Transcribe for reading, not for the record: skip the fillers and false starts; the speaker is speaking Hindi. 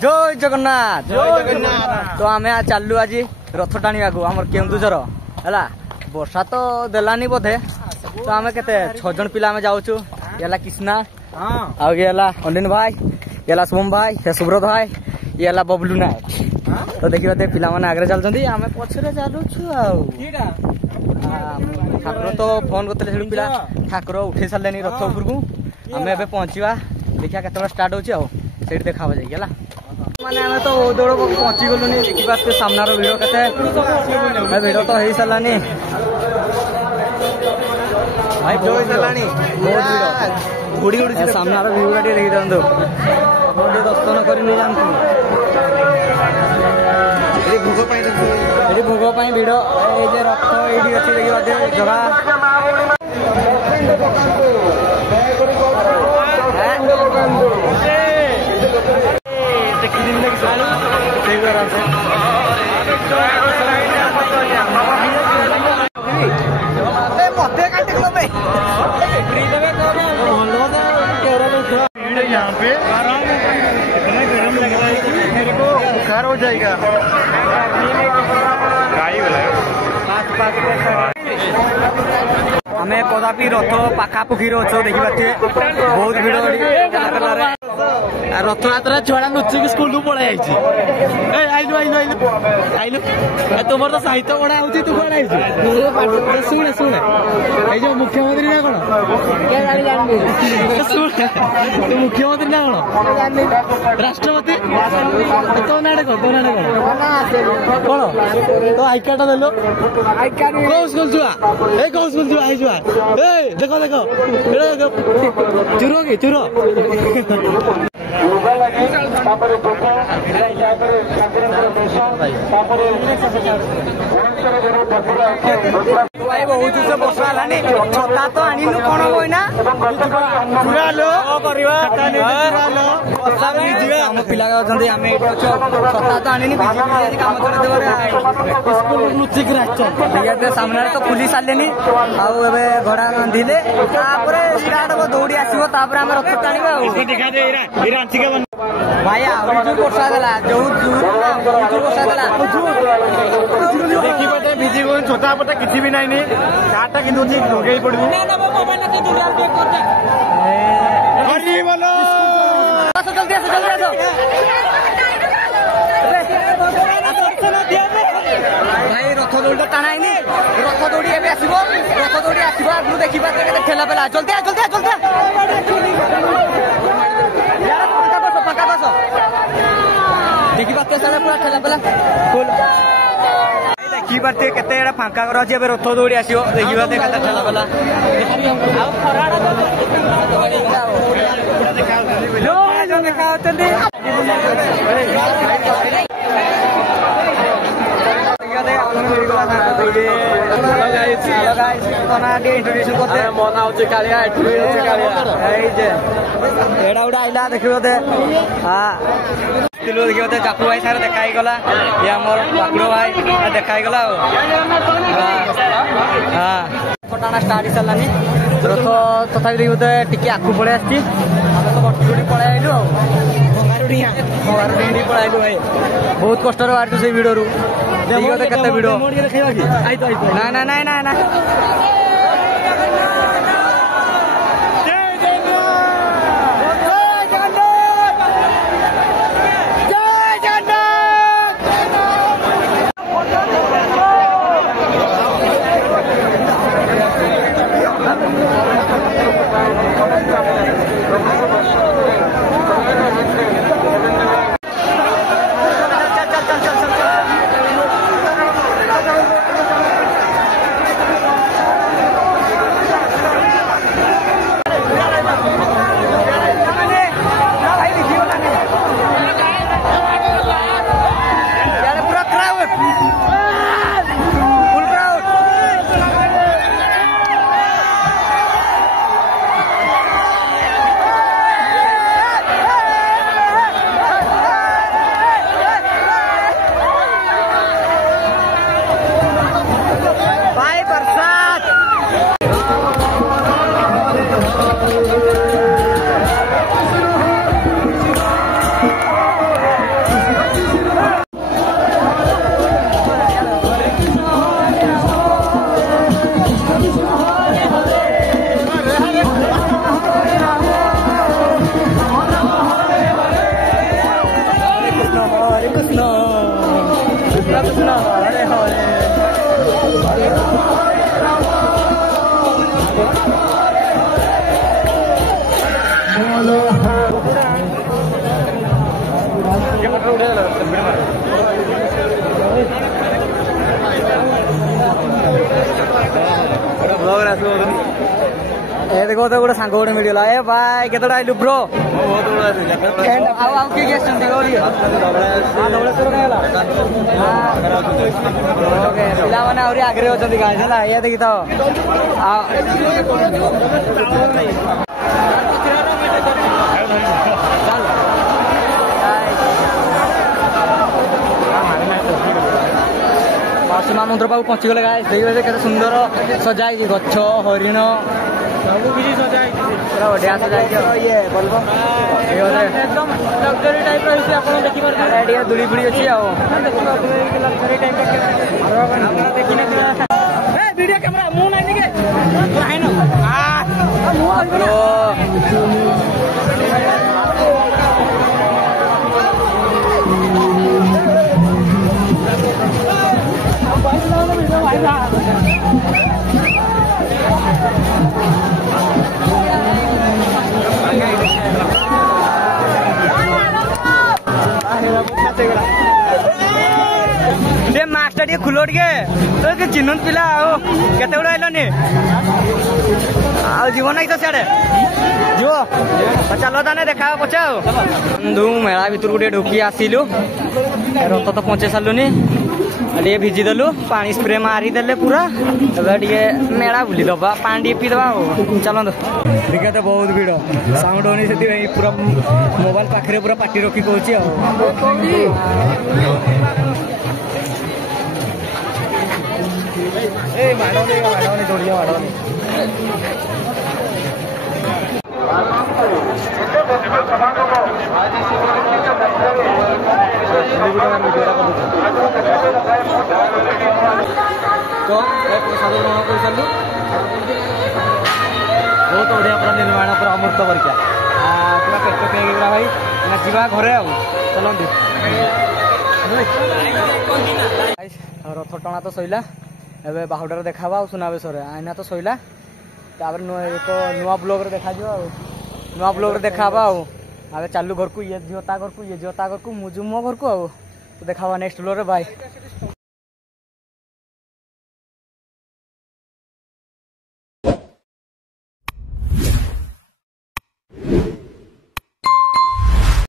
जय जगन्नाथ तो आम चलु आज रथ टाणिया आम केन्दुझर है वर्षा तो देलानी बोधे तो आम के 6 जन पिला जाऊँ ये कृष्णा आगे अनिल भाई ये शुभम भाई ये सुब्रत भाई ये बबलू नायक तो देखिए पिला माने आगे चलते आम पछरे चलुँ ठाकुर तो फोन करते पिला ठाकुर उठे सारे रथ उपर को आम ए पहुँचा देखिए केत स्टार्ट हो देखा जाए माने आम तो दौड़ पहुँची गलुनी देखिए सामनार भिड़ के भिड़ तो हो सारानी भाई बहुत भिड़ सामनार भिड़ देखी दिखाँ दर्शन कर भोग भिड़ ये रथ ये अच्छी देखिए जगह यहाँ पे इतना गर्म लग रहा है कि मेरे को बुखार हो जाएगा। आम कदापि रथ पाखापुखी अच्छे देखिए बहुत भिड़ रथ यात्रा छुआ लुचिक स्कूल पड़े आइलु आइलु आइलु आइलु तुम तो साहित्य पढ़ा हो तू कौन शुणे शुणे ये मुख्यमंत्री ना कौन शुणे मुख्यमंत्री ना कौन राष्ट्रपति तो ना कौन तो ना कौन तो आई कार्ड देलो कौ स्कूल छुआ कौ स्कूल छुआ आई छुआ देखो देखो चुरो कि चुरो बहुत जोर बर्षा है छता तो आनिलु कौन हम पिला छता तो आनी कम चल सामने तो खुली सारे घोड़ा बांधिले स्टार्ट हम दौड़ी आसो आम रथ टाणिबा भाई जो वर्षा देला जो वर्षा देला देखिए भिजी गो छोटा पटा किसी भी नहीं चार्टा कि लगे पड़ो जल्दी भाई रथ दौड़ी टाणा रथ दौड़ी आसो रथ दौड़ी आसो देखिए ठेला पेला जल्दी जल्दी देखी पाते पूरा ठेला पेला देखी पाते केते फांका रही रथ दौड़ी आसो देखी पाते ठेला पेला इंट्रोड्यूस करते मना हो एड़ा उड़ा आइला देखिए देखिए जाकू भाई सारे देखाई गला ये आम बाकुड़ भाई देखाई गला टाणा स्टार्ट हो सारानी रथ तथा देखिए टी आखु पड़े आम तो बटी पड़े आइलु भंगारुडी पड़े आइलु भाई बहुत कष्ट बाहर से भिड़ रू देखिए भिड़ ना ना ना ना ए देखो तो गोटे सांग गोटे मिलगला ए भाई केतटा आइलु ब्रो आउ किए आछंती गोली धवलेश्वर गला ओके पिला माने आउरी आगरे होचंती गाइस हला ये देखि तो मासुमा मंदिर पाक पहुंची गले गाइस देखिबे केते सुंदर सजाई गछ हरिण सब किसी सजाई पूरा बढ़िया सजाई ये बोलबो एकदम लग्जरी टाइप रो हिसे आपण देखि पार एडिया दुली बुली अछि आ लग्जरी टाइप के हमरा देखि ना ए वीडियो कैमरा मु नै निके है ना मु मास्टर टे खुलो टे तो चिन्ह पिला केते गुड़ा आइलनि जीवन ना तो सियाड़े जीव चलो ताने देखा पचा बंधु मेला भितर गोटे ढुकी आसिलु रथ तो पहुंचे सारूनी टे भिजिदेलु पानी स्प्रे मारिदेले पूरा टे मेला बुली दबा पानी टे पीदबा चलत देखा तो बहुत भीड़ साउंड होनी से पूरा मोबाइल पाखे पूरा पार्टी रखी कहूँ माड़नी दौड़िया माड़नी तो प्रसाद ग्रहण कर सारू बहुत बढ़िया पूरा निर्माण पूरा अमृत परीक्षा पूरा पेट पेगला भाई नाचा घरे चलती रथ टଣା तो सैला एबे बाहुडार देखा सुनाबेश आईना तो सैला तापर एक नुआ ब्लॉग रे देखा नुआ ब्लॉग रे देखा आगे चालू घर को ये झीता घर को ये झीता घर को मुझु मो घर को देखा नेक्स्ट ब्लॉग रे बाय।